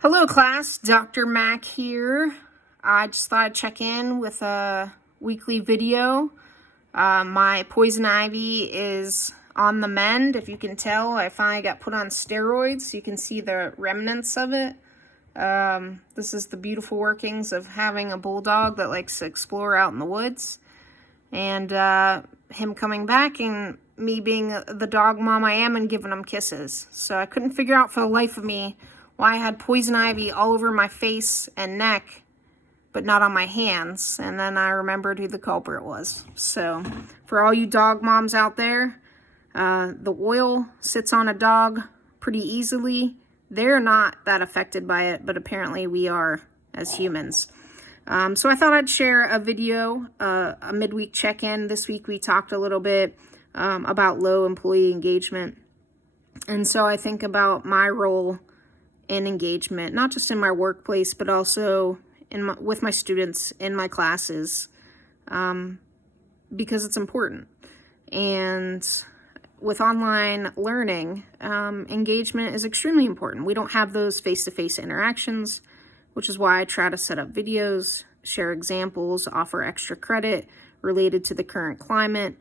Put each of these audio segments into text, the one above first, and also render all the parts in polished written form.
Hello class, Dr. Mac here. I just thought I'd check in with a weekly video. My poison ivy is on the mend. If you can tell, I finally got put on steroids. You can see the remnants of it. This is the beautiful workings of having a bulldog that likes to explore out in the woods. And him coming back and me being the dog mom I am and giving him kisses. So I couldn't figure out for the life of me why I had poison ivy all over my face and neck, but not on my hands. And then I remembered who the culprit was. So for all you dog moms out there, the oil sits on a dog pretty easily. They're not that affected by it, but apparently we are as humans. So I thought I'd share a video, a midweek check-in. This week we talked a little bit about low employee engagement. And so I think about my role in engagement, not just in my workplace, but also with my students in my classes, because it's important. And with online learning, engagement is extremely important. We don't have those face-to-face interactions, which is why I try to set up videos, share examples, offer extra credit related to the current climate.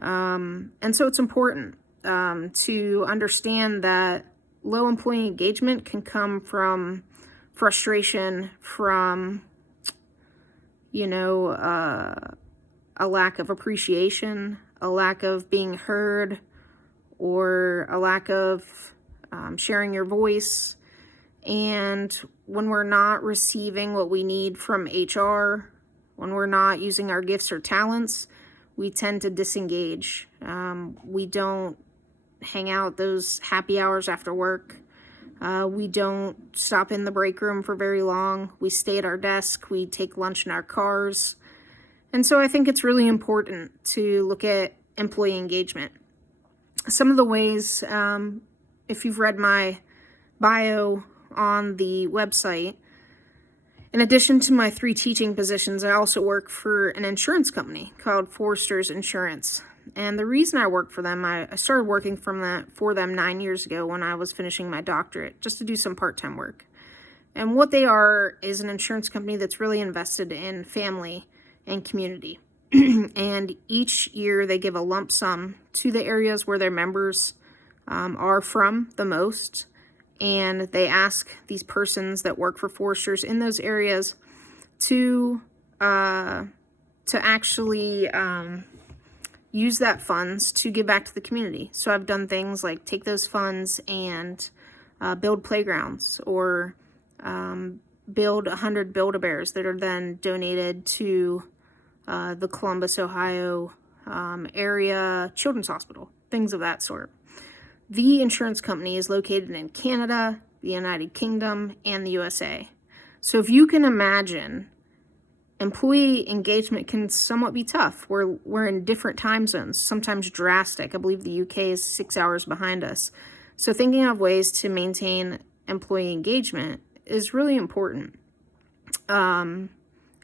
And so it's important to understand that low employee engagement can come from frustration, from, a lack of appreciation, a lack of being heard, or a lack of sharing your voice. And when we're not receiving what we need from HR, when we're not using our gifts or talents, we tend to disengage. We don't hang out those happy hours after work. We don't stop in the break room for very long. We stay at our desk. We take lunch in our cars. And so I think it's really important to look at employee engagement. Some of the ways, if you've read my bio on the website, in addition to my 3 teaching positions, I also work for an insurance company called Foresters Insurance. And the reason I work for them, I started working for them 9 years ago when I was finishing my doctorate, just to do some part-time work. And what they are is an insurance company that's really invested in family and community. And each year they give a lump sum to the areas where their members are from the most. And they ask these persons that work for foresters in those areas to actually use that funds to give back to the community. So I've done things like take those funds and build playgrounds, or build 100 Build-A-Bears that are then donated to the Columbus, Ohio area children's hospital, things of that sort. The insurance company is located in Canada, the United Kingdom, and the USA. So if you can imagine, employee engagement can somewhat be tough. We're in different time zones, sometimes drastic. I believe the UK is 6 hours behind us. So thinking of ways to maintain employee engagement is really important. And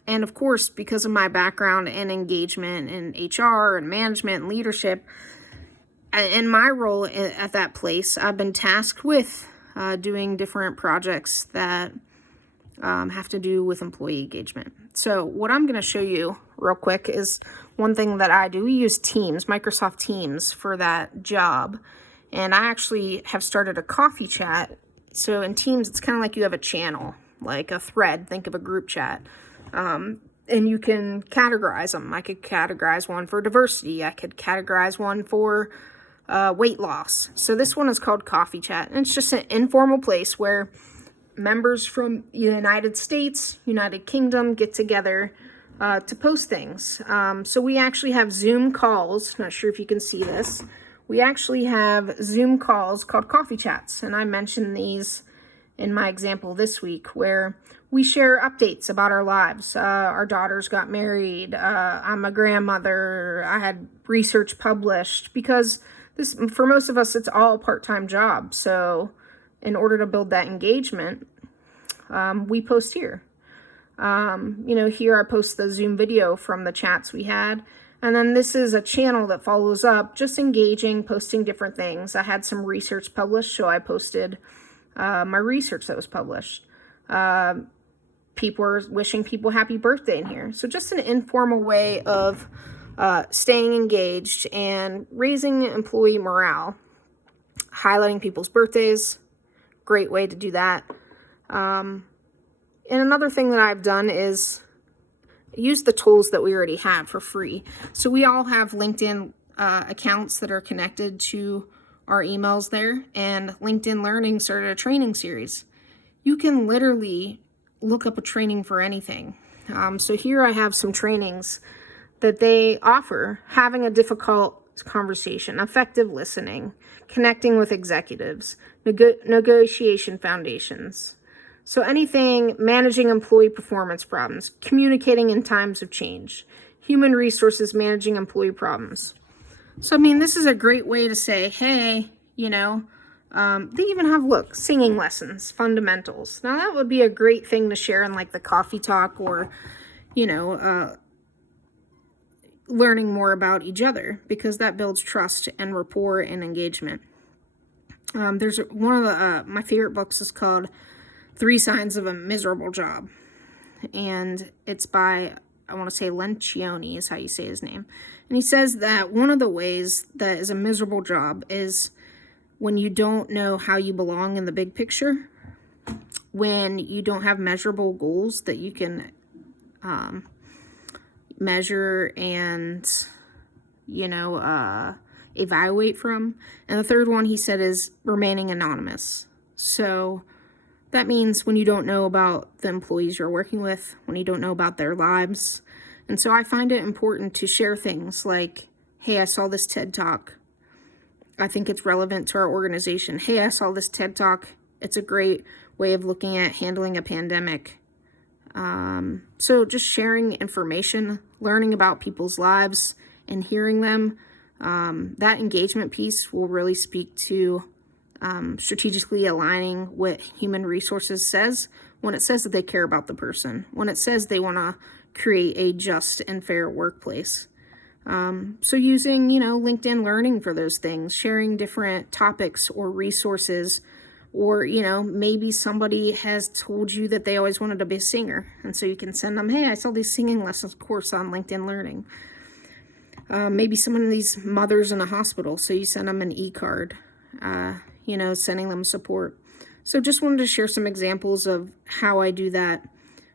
of course, because of my background in engagement in HR and management and leadership, in my role at that place, I've been tasked with doing different projects that have to do with employee engagement. So what I'm going to show you real quick is one thing that I do. We use Teams, Microsoft Teams, for that job. And I actually have started a coffee chat. So in Teams, it's kind of like you have a channel, like a thread. Think of a group chat. And you can categorize them. I could categorize one for diversity. I could categorize one for weight loss. So this one is called Coffee Chat. And it's just an informal place where members from the United States, United Kingdom get together to post things. So we actually have Zoom calls. Not sure if you can see this. We actually have Zoom calls called Coffee Chats. And I mentioned these in my example this week, where we share updates about our lives. Our daughters got married. I'm a grandmother. I had research published, because this, for most of us, it's all a part-time job. So in order to build that engagement, we post here. Here I post the Zoom video from the chats we had. And then this is a channel that follows up, just engaging, posting different things. I had some research published, so I posted my research that was published. People are wishing people happy birthday in here. So just an informal way of staying engaged and raising employee morale. Highlighting people's birthdays, great way to do that. And another thing that I've done is use the tools that we already have for free. So we all have LinkedIn accounts that are connected to our emails there, and LinkedIn Learning started a training series. You can literally look up a training for anything. So here I have some trainings that they offer: having a difficult conversation, effective listening, connecting with executives, negotiation foundations. So anything, managing employee performance problems, communicating in times of change, human resources, managing employee problems. So, I mean, this is a great way to say, hey, you know, they even have, look, singing lessons, fundamentals. Now, that would be a great thing to share in like the coffee talk, or, you know, learning more about each other, because that builds trust and rapport and engagement. There's one of the, my favorite books is called 3 Signs of a Miserable Job. And it's by, I want to say Lencioni is how you say his name. And he says that one of the ways that is a miserable job is when you don't know how you belong in the big picture, when you don't have measurable goals that you can measure and, you know, evaluate from. And the third one he said is remaining anonymous. So that means when you don't know about the employees you're working with, when you don't know about their lives. And so I find it important to share things like, hey, I saw this TED Talk. I think it's relevant to our organization. Hey, I saw this TED Talk. It's a great way of looking at handling a pandemic. So just sharing information, learning about people's lives and hearing them, that engagement piece will really speak to strategically aligning what human resources says when it says that they care about the person, when it says they want to create a just and fair workplace. So using, you know, LinkedIn Learning for those things, sharing different topics or resources, or, you know, maybe somebody has told you that they always wanted to be a singer. And so you can send them, hey, I saw these singing lessons course on LinkedIn Learning. Maybe some of these mothers in a hospital, so you send them an e-card, you know, sending them support. So just wanted to share some examples of how I do that,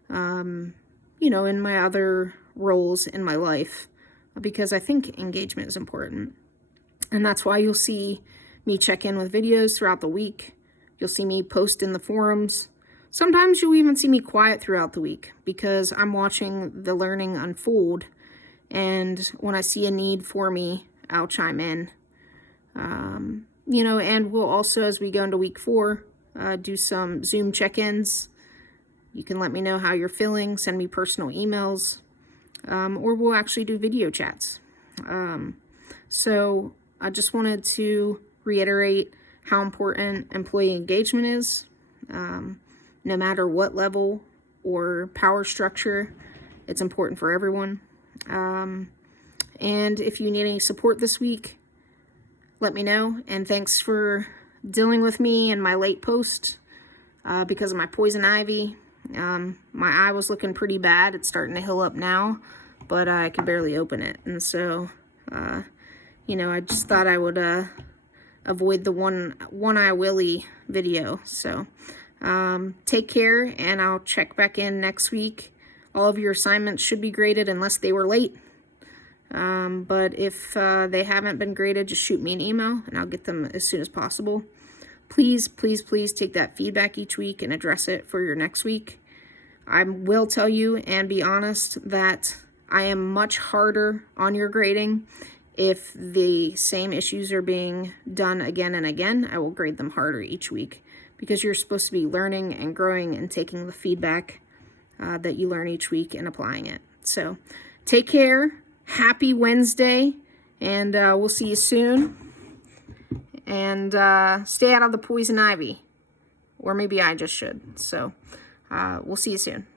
you know, in my other roles in my life, because I think engagement is important. And that's why you'll see me check in with videos throughout the week. You'll see me post in the forums. Sometimes you'll even see me quiet throughout the week because I'm watching the learning unfold. And when I see a need for me, I'll chime in. You know, and we'll also, as we go into week 4, do some Zoom check-ins. You can let me know how you're feeling, send me personal emails, or we'll actually do video chats. So I just wanted to reiterate how important employee engagement is, no matter what level or power structure. It's important for everyone. And if you need any support this week, let me know. And thanks for dealing with me and my late post because of my poison ivy. My eye was looking pretty bad. It's starting to heal up now, but I could barely open it. And so, you know, I just thought I would avoid the one eye willy video. So take care, and I'll check back in next week. All of your assignments should be graded unless they were late. But if they haven't been graded, just shoot me an email and I'll get them as soon as possible. Please, please, please take that feedback each week and address it for your next week. I will tell you and be honest that I am much harder on your grading. If the same issues are being done again and again, I will grade them harder each week because you're supposed to be learning and growing and taking the feedback that you learn each week and applying it. So take care. Happy Wednesday, and we'll see you soon. And stay out of the poison ivy, or maybe I just should. So we'll see you soon.